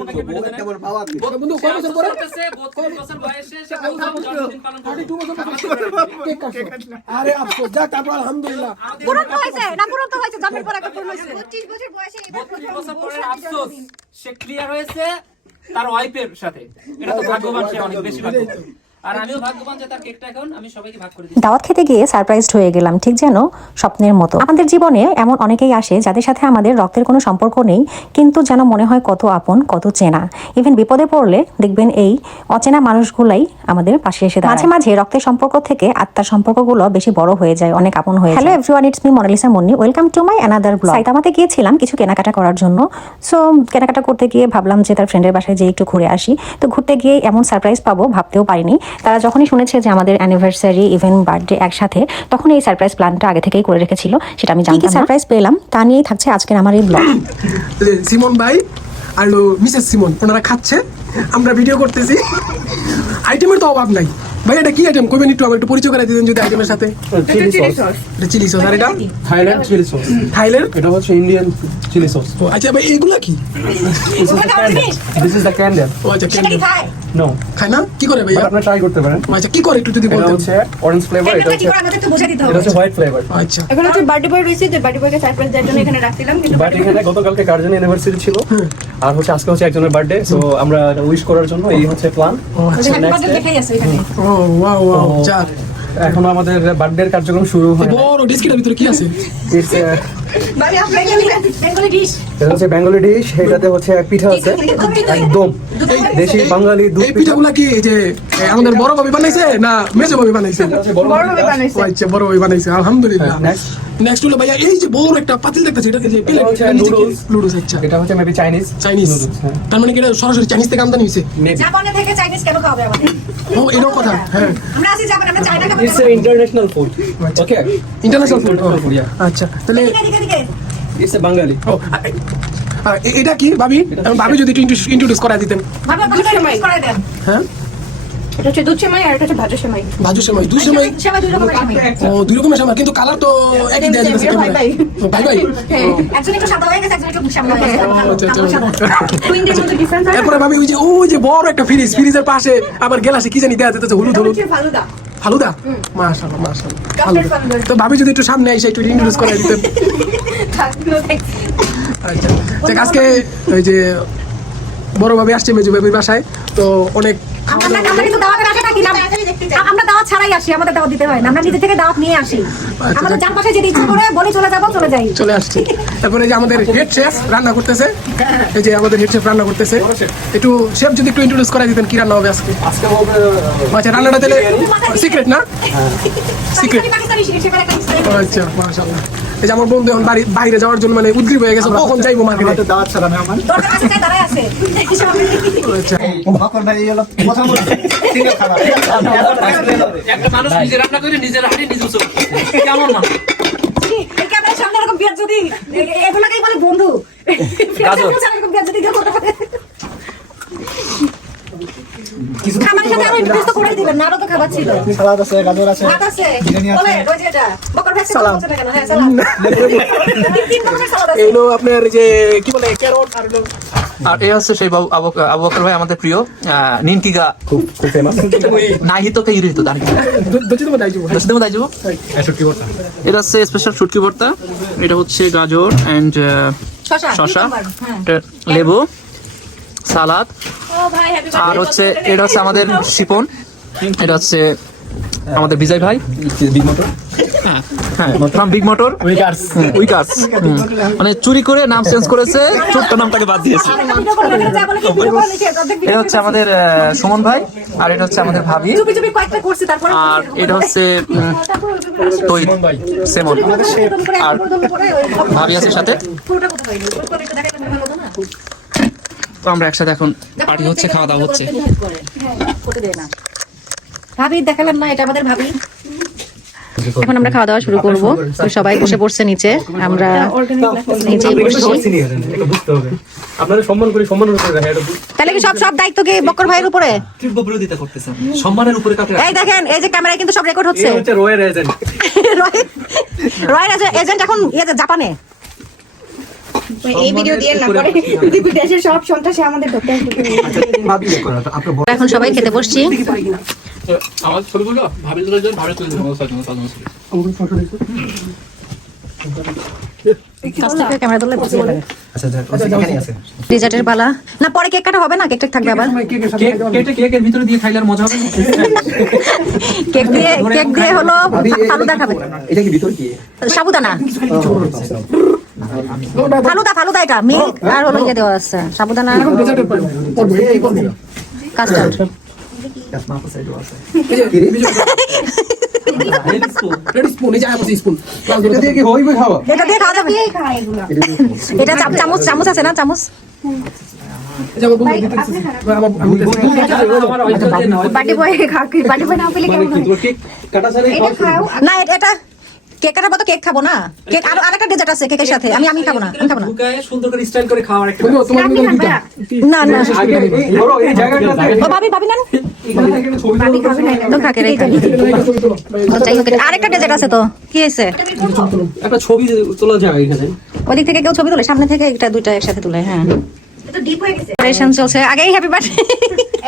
বন্ধু কয় বছর পরে 32 বছর বয়সে সে জন্মদিন পালন করছে। আরে আফসোস, যাক তারপর আলহামদুলিল্লাহ পূরণ তো হয়েছে না, পূরণ তো হয়েছে, জন্মের পর একটা পূরণ হয়েছে। 25 বছর বয়সে এবার 32 বছর পরে আফসোস সে ক্লিয়ার হয়েছে তার ওয়াইফের সাথে। এটা তো ভাগ্যবান, সে অনেক বেশি ভাগ্যবান। আর আমিও ভাগ্যবান যে তার কেকটা এখন আমি সবাইকে ভাগ করে দিই। দাওয়াত খেতে গিয়ে সারপ্রাইজড হয়ে গেলাম, ঠিক যেন স্বপ্নের মতো। আমাদের জীবনে এমন অনেকেই আসে যাদের সাথে আমাদের রক্তের কোনো সম্পর্ক নেই, কিন্তু যেন মনে হয় কত আপন, কত চেনা। ইভেন বিপদে পড়লে দেখবেন এই অচেনা মানুষগুলাই আমাদের পাশে এসে দাঁড়ায়। মাঝে মাঝে রক্তের সম্পর্ক থেকে আত্মার সম্পর্কগুলো বেশি বড় হয়ে যায়, অনেক আপন হয়ে যায়। Hello everyone, it's me Monalisa Munni, welcome to my another vlog. সাইতামাতে গিয়েছিলাম কিছু কেনাকাটা করার জন্য। সো কেনাকাটা করতে গিয়ে ভাবলাম যে তার ফ্রেন্ডের বাসায় যেয়ে একটু ঘুরে আসি। তো ঘুরতে গিয়ে এমন সারপ্রাইজ পাবো ভাবতেও পারিনি। তারা যখনই শুনেছে যে আমাদের অ্যানিভার্সারি ইভেন বার্থডে একসাথে, তখন এই সারপ্রাইজ প্ল্যানটা আগে থেকেই করে রেখেছিল, সেটা আমি জানতাম। কি সারপ্রাইজ পেলাম তা নিয়েই থাকছে আজকের আমার এই ব্লগ। সিমন ভাই আর মিসেস সিমন ওনারা খাচ্ছে, আমরা ভিডিও করতেছি। আইটেমের তো অভাব নাই ভাই। এটা কি আইটেম কইবেন একটু, আমার একটু পরিচয় করে দিতেন যদি আইটেমের সাথে। এটা চিলি সস। আর এটা থাইল্যান্ড চিলি সস। থাইল্যান্ড, এটা হচ্ছে ইন্ডিয়ান চিলি সস। আচ্ছা ভাই এইগুলা কি? This is the candle. ও আচ্ছা সেটা কি খায়? নো, খায় না? কি করে ভাই? আপনি ট্রাই করতে পারেন। আচ্ছা কি করে একটু যদি এটা বলতেন। হচ্ছে অরেঞ্জ ফ্লেভার, এটা এটা কি হচ্ছে করে আমাদের তো বুঝিয়ে দিতে এটা হবে। হচ্ছে হোয়াইট ফ্লেভার। আচ্ছা এখন হচ্ছে বার্থডে বয় রয়েছে, যে বার্থডে বয়কে সারপ্রাইজ দেওয়ার জন্য এখানে রাখছিলাম, কিন্তু বাট এখানে গতকালকে কার্জন অ্যানিভার্সারি ছিল, আর হচ্ছে আজকে হচ্ছে একজনের বার্থডে, সো আমরা উইশ করার জন্য এই হচ্ছে প্ল্যান। হ্যাপি বার্থডে লেখাই আছে এখানে। ও ওয়াও ওয়াও, যা এখন আমাদের বার্থডে কার্যক্রম শুরু হয়। বড় ডিস্কিটার ভিতরে কি আছে? ভাই আপনি বেঙ্গলি ডিশ। এটা হচ্ছে বেঙ্গলি ডিশ, এটাতে হচ্ছে এক পিঠা আছে একদম দেশি বাঙালি দুধ এই পিঠা। পিঠাগুলা কি যে আমাদের বড় ভাবি বানাইছে না মেজো ভাবি বানাইছে? বড় ভাবে বানাইছে। ও আচ্ছা, বড় ভাবি বানাইছে, আলহামদুলিল্লাহ। Next. নেক্সট হলো ভাইয়া এই যে বড় একটা পাতিল দেখতেছি, এটা কি যে প্লেট? হচ্ছে noodles. নুডলস। আচ্ছা এটা হচ্ছে মেবি চাইনিজ। চাইনিজ, তার মানে কি এটা সরাসরি চাইনিজ থেকে আমদানি হয়েছে? জাপানে থেকে চাইনিজ কেন খাওয়াবে আমাদের? ও এরকম কথা। হ্যাঁ, আমরা আছি জাপানে, আমরা চাইনা খাবো। It's international food. Okay, international food. Food. আচ্ছা তাহলে দিকে ইটস এ বাঙালি। ও এটা কি ভাবি? ভাবি যদি একটু ইন্ট্রোডিউস করা দিতেন। ভাবে ভাবে করাই দেন। হ্যাঁ, এটা হচ্ছে দুধ সেমাই আর এটা হচ্ছে ভাজা সেমাই। ভাজু সেমাই, দুই সেমাই। সেমাই দুই রকমের সেমাই। ও দুই রকমের সেমাই, কিন্তু কালার তো একই দেয়া যাচ্ছে ভাই ভাই। ভাই ভাই। একজন একটু সাদা হয়ে গেছে, একজন একটু শ্যামলা হয়ে গেছে। আচ্ছা, আচ্ছা। টুইনদের মধ্যে ডিফারেন্স আছে। এরপরে ভাবি ওই যে বড় একটা ফ্রিজ, ফ্রিজের পাশে আবার গ্লাসে কি জানি দেয়া যেতেছে হলুদ এটা হলুদ হচ্ছে ফালুদা। ফালুদা। মাশাআল্লাহ মাশাআল্লাহ, চকলেট ফালুদা। তো ভাবি যদি একটু সামনে এসে একটু ইন্ট্রোডিউস করে দিতেন। আচ্ছা দেখ, আজকে ওই যে বড় ভাবি আসছে মেজু ভাবির বাসায়, তো অনেক আমরা কিন্তু দাওয়াতের আশা থাকি না। আমরা দাওয়াত ছাড়াই আসি, আমাদের দাওয়াত দিতে হয় না, আমরা নিজে থেকে দাওয়াত নিয়ে আসি। আমাদের যার পাশে যেতে ইচ্ছা করে বলি চলে যাবো, চলে যাই। চলে আসছে। তারপরে যে আমাদের হেড শেফ রান্না করতেছে, এই যে আমাদের হেড শেফ রান্না করতেছে, একটু শেফ যদি একটু ইন্ট্রোডিউস করে দিতেন কি রান্না হবে আজকে। আজকে হবে আচ্ছা রান্নাটা তাহলে সিক্রেট না? সিক্রেট। পাকিস্তানি শিখে ফেলে পাকিস্তানি। আচ্ছা মাশাআল্লাহ। এই যে আমার বন্ধু এখন বাইরে যাওয়ার জন্য মানে উদ্গ্রীব হয়ে গেছে, কখন যাইবো মার্কেটে। দাওয়াত ছাড়া না আমার। দরকার আছে তাই দাঁড়ায় আছে। আচ্ছা একটা মানুষ নিজে রান্না করে নিজের হাতে নিজে চোখ, কেমন মানুষ? এই ক্যামেরার সামনে এরকম বিয়ার যদি এগুলোকেই বলে বন্ধু। গাজর। এরকম বিয়ার যদি কেউ করতে পারে। খাবারের সাথে আরো ইন্ট্রোডিউস তো করেই দিবেন, আরো তো খাবার ছিল। সালাদ আছে, গাজর আছে, ভাত আছে, বলে ওই যে এটা বকর ভ্যাকসিন বলছে না কেন? হ্যাঁ সালাদ। তিন রকমের সালাদ আছে। এগুলো আপনার যে কি বলে ক্যারট আর হলো আর এই হচ্ছে সেই আবু বকর ভাই আমাদের প্রিয় নিনকিগা খুব ফেমাস। নাহিতকে ইরিত দাঁড়িয়ে দচিত দাইজু দশদিন দাই যাবো। এসব করতে এটা হচ্ছে স্পেশাল শুটকি ভর্তা, এটা হচ্ছে গাজর এন্ড শসা, এটা লেবু, সালাদ, আর হচ্ছে এটা হচ্ছে আমাদের শিপন, এটা হচ্ছে আমাদের বিজয় ভাই, বিগ মোটর। হ্যাঁ ফ্রম বিগ মোটর উইকার্স, মানে চুরি করে নাম চেঞ্জ করেছে, ছোট্ট নামটাকে বাদ দিয়েছে। এটা হচ্ছে আমাদের সুমন ভাই, আর এটা হচ্ছে আমাদের ভাবি, চুপি চুপি কয়েকটা করছি তারপরে। আর এটা হচ্ছে তৈ সেমন, আর ভাবি আছে সাথে। পুরোটা কোথায় হইলো? পুরোটা একটু দেখাইলে ভালো হতো না? তো আমরা একসাথে এখন পার্টি হচ্ছে, খাওয়া দাওয়া হচ্ছে। ভাবি দেখালাম না, এটা আমাদের ভাবি। এখন আমরা খাওয়া দাওয়া শুরু করব। তো সবাই বসে পড়ছে নিচে, আমরা নিচেই বসছি। বুঝতে হবে আপনাদের সম্মান করে সম্মানের উপরে রাখা, এটা তাহলে কি সব দায়িত্ব কি বকর ভাইয়ের উপরে? তীব্র বিরোধিতা করতেছেন, সম্মানের উপরে কাউকে এই দেখেন, এই যে ক্যামেরায় কিন্তু সব রেকর্ড হচ্ছে। এই হচ্ছে রয়ের এজেন্ট। রয়ের এজেন্ট এখন জাপানে। এই ভিডিও দিয়ে না পরে পৃথিবীর দেশের সব সন্ত্রাসী আমাদের ধরতে আসবে। এখন সবাই খেতে বসছি। আমার ছবিগুলো ভাবি তুলে দেন, ভাবি তুলে দেন, ক্যামেরা ধরলে ডেজার্টের পালা না, পরে কেক কাটা হবে না, কেক টেক থাকবে আবার। কেকের ভিতরে দিয়ে খাইলে আর মজা হবে না। কেক দিয়ে হলো ফালুদা খাবে। এটা কি ভিতর কি? সাবুদানা ফালুদা এটা মিল্ক আর হলো ইয়ে দেওয়া আছে সাবুদানা কাস্টার্ড। স্পুন এই যে আছে স্পুন এটা দিয়ে কি হইবে খাওয়া? এটা দিয়ে খাওয়া যাবে। খায় এগুলো। এটা চামচ আছে না, চামচ যেমন বন্ধু দিতেছি আমার বাটি বয় বাটি বয় না পেলে মানে কেমন কি হয়? তোর কেক কাটা ছাড়া এটা খাও। না, এটা কেক কাটার মতো কেক খাবো না। কেক আর আরেকটা ডেজার্ট আছে কেকের সাথে, আমি খাবো না, আমি খাবো না। ঢুকায় সুন্দর করে স্টাইল করে খাওয়ার একটা বন্ধু তোমার আপনি কিন্তু খান দিতাম ভাইয়া। না আগে এই ধরো এই জায়গাটাতে ও ভাবি নেন এখানে থেকে ছবি বাটি খাবে না। তো খাকে রেখে যাই হোক, আরেকটা ডেজার্ট আছে তো কি হয়েছে? একটা ছবি তোলা যায় এখানে। ওদিক থেকে কেউ ছবি তোলে, সামনে থেকে একটা দুইটা একসাথে তুলে। হ্যাঁ, এটা ডিপ হয়ে গেছে। প্রিপারেশন চলছে, আগেই হ্যাপি বার্থডে।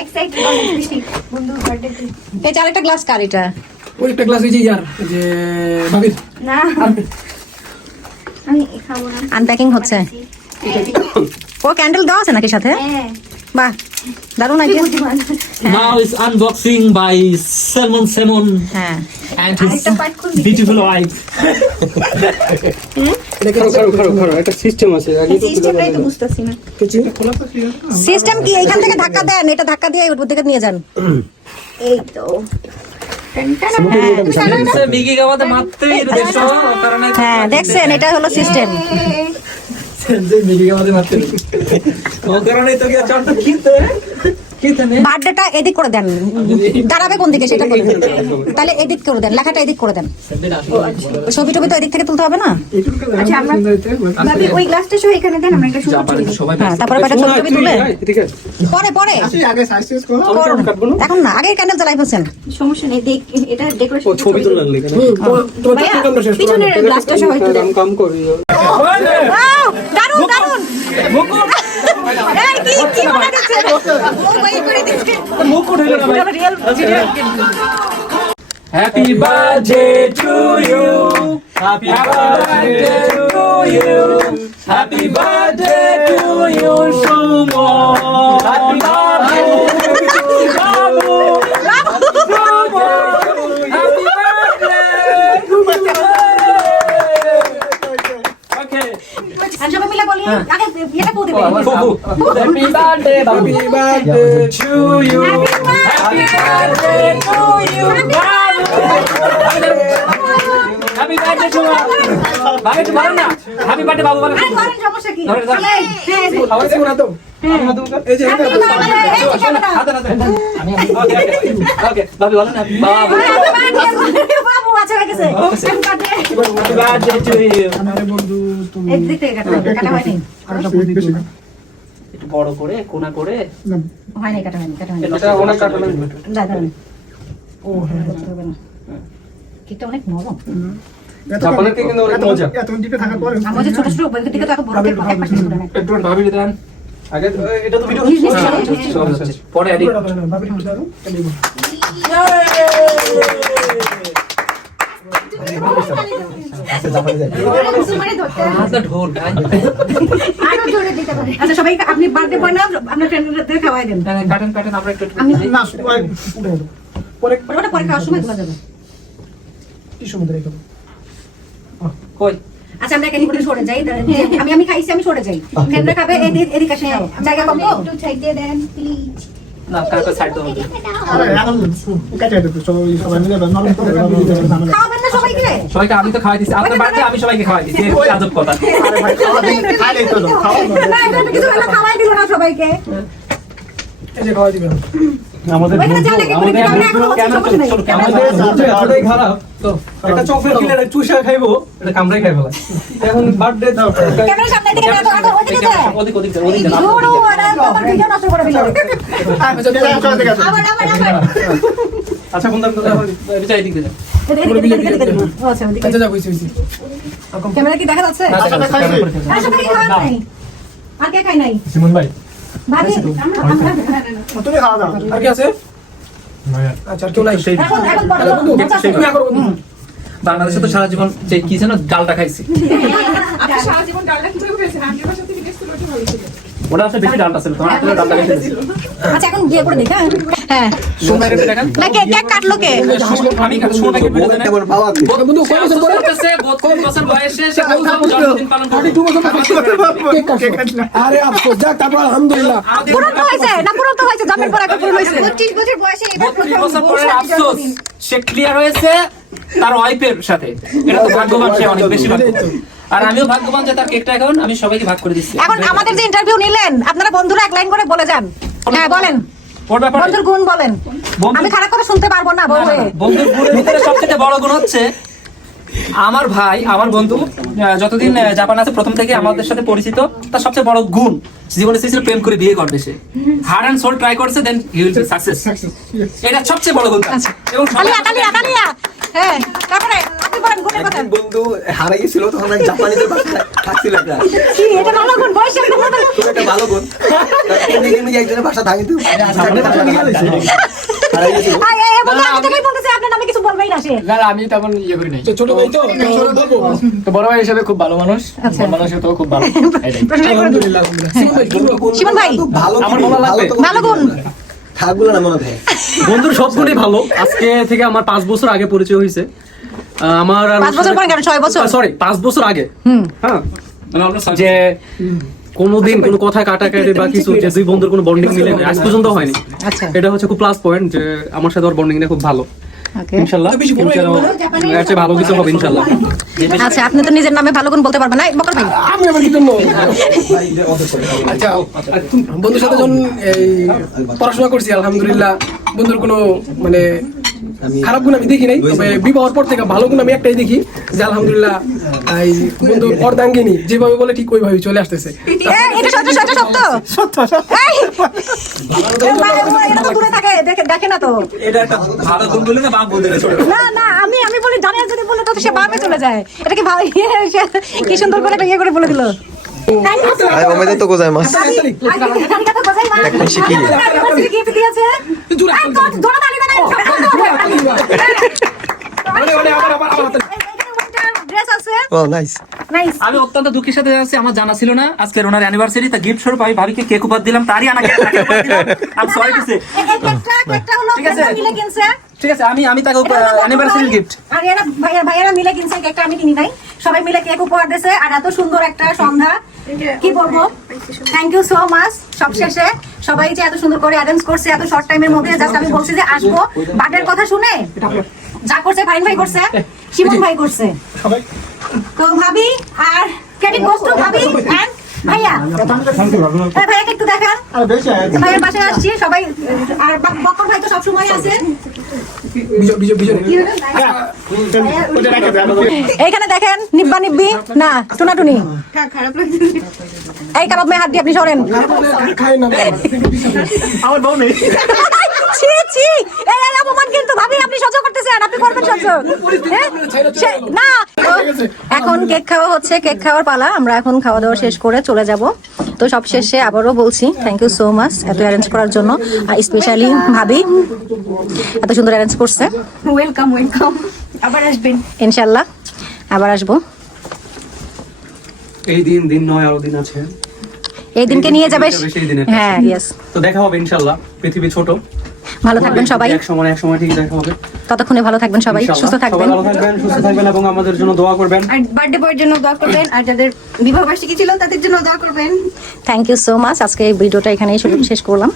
এক্সাইটেড অনেক বেশি। বন্ধু বার্থডে। এই যে আরেকটা গ্লাস কার এটা? ওই একটা গ্লাস এই যে ইয়ার যে ভাবির না আমি খাবো না। আনপ্যাকিং হচ্ছে। ও ক্যান্ডেল দেওয়া আছে নাকি সাথে? হ্যাঁ বাহ, দারুণ idea. Now is unboxing by Simon হ্যাঁ, and his আরেকটা পার্ট খুলবি। beautiful wife. খারো একটা সিস্টেম আছে আগে তো সিস্টেমটাই তো বুঝতাছি না। সিস্টেম কি? এইখান থেকে ধাক্কা দেন, এটা ধাক্কা দিয়ে ওর দিকে নিয়ে যান। এই তো সে বিগি গাওয়াতে মাত্রই দেখছো কারণে হ্যাঁ, দেখছেন, এটা হলো সিস্টেম। যে বিগি গাওয়াতে মাত্রই ও কারণে তো কি চারটা কিনতে নেই। বার্থডেটা এদিক করে দেন, দাঁড়াবে কোন দিকে সেটা বলুন। তাহলে এদিক করে দেন, লেখাটা এদিক করে দেন। ছবি টবি তো এদিক থেকে তুলতে হবে না। আচ্ছা আমরা ভাবি ওই গ্লাসটা সহ এখানে দেন, আমরা একটা সুন্দর ছবি সবাই হ্যাঁ, তারপরে কয়টা ছবি টবি তুলে ঠিক আছে পরে আগে সাইজ শেষ করো করুন। এখন না, আগে ক্যান্ডেল জ্বালাই ফেলছেন। সমস্যা নেই। দেখ এটা ও ডেকোরেশন ছবি তোলা লাগলে এখানে তোমার ভাইয়া কামটা শেষ করো পিছনের গ্লাসটা সহ একটু দেন। কাম করি ওয়াও, দারুণ দারুণ। এই কি মনে হচ্ছে? ও ভাই করে দিচ্ছে। Real Happy birthday to you. Happy birthday to you. Happy birthday to you, Shumon. Happy birthday to Babu. Happy birthday. Okay. আর সবাই মিলে বলি আগে এটা করে দেবে। Happy birthday, Babu. Happy birthday to you. Happy birthday to you, Babu. Happy birthday to Babu. Babu to Babu na. Happy birthday, Babu. আরে করেন, সমস্যা কি? ধরে, ধরে। হ্যাঁ, খাওয়া যাবে না তো এই যে এটা Okay, Babu বলো না। Babu. বাবু আচ্ছা রেখেছে। Happy birthday to you. আরে বন্ধু তুমি এই দিক থেকে কাটা হয়নি। একটু বড় করে কোনা করে হয়নি, কাটা হয়নি। এটা অনেক কাটানো যা দাঁড়ান। ও হ্যাঁ কেকটা অনেক নরম। জাপানের কেক কিন্তু অনেক মজা এত ডিপে থাকার পরে আমার যে ছোট ছোট বইয়ের দিকে তো এত বড় কেক এক পাশে ছোট না। একটু ভাবি দেন আগে এটা তো ভিডিও পরে এডিট ভাবির একটু দাও হাতটা ঢোল আরো জোরে দিতে পারে। আচ্ছা সবাই আপনি বার্থডে বয় না আপনার ফ্রেন্ডদের খাওয়াই দেন। কাটেন কাটেন আমরা একটু আমি না উঠে পরে ওটা পরে খাওয়ার সময় তোলা যাবে। কি সমুদ্রে রেখে কই আচ্ছা আমরা এখানে করে সরে যাই। আমি খাইছি, আমি সরে যাই। ফ্রেন্ডরা খাবে এদিকে আসে। জায়গা কম তো? একটু সাইড দিয়ে দেন প্লিজ। না কাটা সাইড দাও আরে এখন কেটে দেব সবাই মিলে নরম করে খাওয়াবেন না সবাইকে? সবাইকে আমি তো খাওয়াই দিছি আপনার বাড়িতে আমি সবাইকে খাওয়াই দিছি এই আজব কথা খাইলেই তো দাও খাওয়া না, এটা তো কিছু হলো, খাওয়াই দিল না সবাইকে। এই যে খাওয়া দিবেন আমাদের ওইখানে যা লাগে করে দিলাম, এখন সমস্যা নেই। এতটাই খারাপ তো একটা চকলেট কিনে একটা চুষা খাইবো এটা কামড়াই খাই ফেলা এখন বার্থডে দাও ক্যামেরার সামনে দিকে না, তো ওদিকে যা। ওদিক ওদিক ওদিক ধুরো, ওরা আমার ভিডিও নষ্ট করে দিল। আবার আচ্ছা বন্ধু বিচার দিক দিন আচ্ছা যা হইছে হইছে ক্যামেরা কি দেখা যাচ্ছে? আর সবাই খাওয়া নাই, আর কে খায় নাই? সিমন ভাই ভাবি তুমি খাওয়া দাও। আর কি আছে আচ্ছা আর কেউ নাই এখন পড়ো বন্ধু তুমি আগে বন্ধু বাংলাদেশে তো সারা জীবন যে কি যেন ডালটা খাইছি, ওটা আসলে বেশি ডালটা ছিল, তোমার আসলে ডালটা বেশি ছিল। আচ্ছা এখন বিয়ে করে দেখা। হ্যাঁ সোনাকে দেখেন না, কেক কাটলো কে? আমি সোনাকে ভিডিও দেন বন্ধু কয় বছর পরে 32 বছর বয়সে সে জন্মদিন পালন করে। 2 বছর পরে কেক কাটছো আরে আফসোস যাক তারপর আলহামদুলিল্লাহ পুরো তো হয়েছে না, পুরো তো হয়েছে, জন্মের পর আগে পুরো হয়েছে। 25 বছর বয়সে এবার 32 বছর পরে আফসোস সে ক্লিয়ার হয়েছে তার ওয়াইফের সাথে, এটা তো ভাগ্যবান, সে অনেক বেশি ভাগ্যবান। আর আমিও ভাগ্যবান যে তার কেকটা এখন আমি সবাইকে ভাগ করে দিচ্ছি। এখন আমাদের যে ইন্টারভিউ নিলেন, আপনারা বন্ধুরা এক লাইন করে বলে যান। হ্যাঁ বলেন, ওর ব্যাপারে বন্ধুর গুণ বলেন। আমি খারাপ কথা শুনতে পারবো না বউ হয়ে। বন্ধুর গুণের ভিতরে সবচেয়ে বড় গুণ হচ্ছে আমার ভাই, আমার বন্ধু যতদিন জাপান আছে প্রথম থেকে আমাদের সাথে পরিচিত, তার সবচেয়ে বড় গুণ জীবনে চেয়েছিল প্রেম করে বিয়ে করবে। সে হার্ড অ্যান্ড সোল ট্রাই করছে, দেন হি উইল বি সাকসেস। এটা সবচেয়ে বড় গুণ। এবং তালিয়া হ্যাঁ, তারপরে আপনি বলেন গুণের কথা। বন্ধু হারা গেছিল তখন আমি জাপানিদের বাসায় থাকছিল একটা কি এটা ভালো গুণ? বয়সের কথা বলেন। খুব একটা ভালো গুণ একজনের বাসা থাকি তো হারাই গেছিল এই বন্ধু আমি তোকেই বলতেছি, আপনার নামে কিছু বলবেই না সে। না আমি তেমন ইয়ে করি নাই। ছোট ভাই তো বলবো তো বড় ভাই হিসেবে খুব ভালো মানুষ, মানুষ তো খুব ভালো। আলহামদুলিল্লাহ সিমন ভাই শিবন ভাই ভালো আমার বলা লাগবে। ভালো গুণ। থাকগুলো না মনে হয় বন্ধুর সব গুণই ভালো। আজকে থেকে আমার 5 বছর আগে পরিচয় হয়েছে। আমার 5 বছর পরে কেন 6 বছর? সরি 5 বছর আগে। হ্যাঁ যে কোনোদিন কোনো কথা কাটাকাটি বা কিছু যে দুই বন্ধুর কোনো বন্ডিং মিলে না আজ পর্যন্ত হয়নি। আচ্ছা এটা হচ্ছে খুব প্লাস পয়েন্ট যে আমার সাথে ওর বন্ডিংটা খুব ভালো। ওকে ইনশাআল্লাহ এর চেয়ে ভালো কিছু হবে ইনশাআল্লাহ। আচ্ছা আপনি তো নিজের নামে ভালো গুণ বলতে পারবেন না, বকর ভাই। আমি আবার কি জন্য আচ্ছা বন্ধুর সাথে যখন এই পড়াশোনা করছি আলহামদুলিল্লাহ বন্ধুর কোনো মানে খারাপ গুণ আমি দেখি নাই, তবে বিবাহের পর থেকে ভালো গুণ আমি একটাই দেখি যে আলহামদুলিল্লাহ এই বন্ধু অর্ধাঙ্গিনী যেভাবে বলে ঠিক ওইভাবে চলে আসতেছে। এটা সত্য এই, এটা তো দূরে থাকে, দেখে না তো। এটা একটা ভালো গুণ বলে না বাপ বলে ছোট। না আমি বলি জানিয়া যদি বলে তো সে বামে চলে যায়। এটা কি ভালো? কি সুন্দর করে একটা ইয়ে করে বলে দিল। ওমেদে তো গোজাই মাস এখন শিখি ওয়াও নাইস আমি অত্যন্ত দুঃখের সাথে যাচ্ছি, আমার জানা ছিল না আজকে রোনার অ্যানিভার্সারি, তা গিফট স্বরূপ আমি ভাবিকে কেক উপহার দিলাম, তারই আনা কেক উপহার দিলাম। I am sorry to say. ঠিক আছে আমি তাকে অ্যানিভার্সারি গিফট। আর এরা ভাইয়েরা মিলে কিনছে কেকটা, আমি কিনি নাই। সবাই মিলে কেক উপহার দিয়েছে, আর এত সুন্দর একটা সন্ধ্যা কি বলবো। Thank you so much. সবশেষে সবাই যে এত সুন্দর করে অ্যারেঞ্জ করছে এত শর্ট টাইমের মধ্যে, জাস্ট আমি বলছি যে আসবো, বার্থডের কথা শুনে যা করছে ফাইন ভাই করছে, শিবন ভাই করছে, তো ভাবি আর ক্রেডিট গোস টু ভাবি এন্ড ভাইয়া। ভাইয়াকে একটু দেখান, ভাইয়ের বাসায় আসছি সবাই, আর বকর ভাই তো সবসময় আছে। এইখানে দেখেন নিব্বা নিব্বি না টুনাটুনি, এই কাবাব মেয়ে হাত দিয়ে আপনি সরেন। আমার বউ নেই। ছি ছি, এই অপমান কিন্তু ভাবি আপনি সহ্য করতেছেন, আপনি করবেন সহ্য না। এখন কেক খাওয়া হচ্ছে, কেক খাওয়ার পালা। আমরা এখন খাওয়া দাওয়া শেষ করে চলে যাব। তো সব শেষে আবারও বলছি থ্যাংক ইউ সো মাচ এত অ্যারেঞ্জ করার জন্য, আর স্পেশালি ভাবি এত সুন্দর অ্যারেঞ্জ করছে। ওয়েলকাম আবার আসবেন ইনশাল্লাহ আবার আসবো। এই দিন নয় আরো দিন আছে। এই দিনকে নিয়ে যাবে। সেই দিনের হ্যাঁ ইয়েস, তো দেখা হবে ইনশাআল্লাহ। পৃথিবী ছোট, ভালো থাকবেন সবাই, এক সময় ঠিক দেখা হবে। ততক্ষণে ভালো থাকবেন সবাই, ইনশাআল্লাহ। সুস্থ থাকবেন। সবাই ভালো থাকবেন, সুস্থ থাকবেন এবং আমাদের জন্য দোয়া করবেন। আর বার্থডে বয়ের জন্য দোয়া করবেন, আর যাদের বিবাহ বার্ষিকী ছিল তাদের জন্য দোয়া করবেন। Thank you so much. আজকে এই ভিডিওটা এখানেই শেষ করলাম।